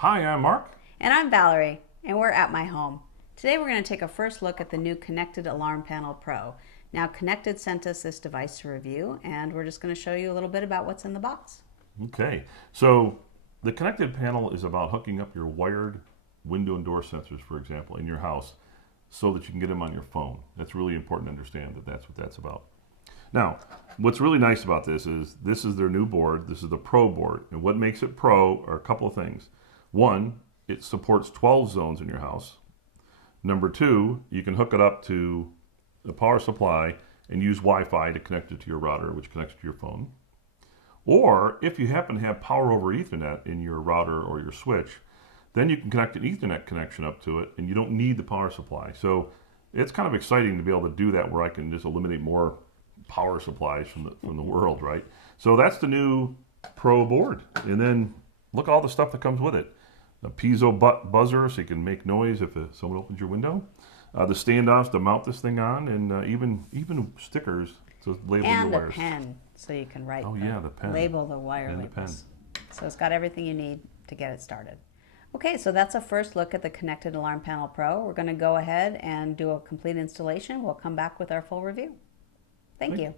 Hi, I'm Mark. And I'm Valerie, and we're at my home. Today we're going to take a first look at the new Konnected Alarm Panel Pro. Now, Konnected sent us this device to review, and we're just going to show you a little bit about what's in the box. Okay, so the connected panel is about hooking up your wired window and door sensors, for example, in your house so that you can get them on your phone. That's really important to understand that that's what that's about. Now, what's really nice about this is their new board. This is the Pro board. And what makes it Pro are a couple of things. One, it supports 12 zones in your house. Number two, you can hook it up to the power supply and use Wi-Fi to connect it to your router, which connects to your phone. Or if you happen to have power over Ethernet in your router or your switch, then you can connect an Ethernet connection up to it and you don't need the power supply. So it's kind of exciting to be able to do that where I can just eliminate more power supplies from the world, right? So that's the new Pro board. And then look at all the stuff that comes with it. A piezo buzzer so you can make noise if someone opens your window. The standoffs to mount this thing on, and even stickers to label your And a wires. pen, so you can write The pen. label the wire And the pen. labels. So it's got everything you need to get it started. Okay, so that's a first look at the Konnected Alarm Panel Pro. We're going to go ahead and do a complete installation. We'll come back with our full review. Thank you.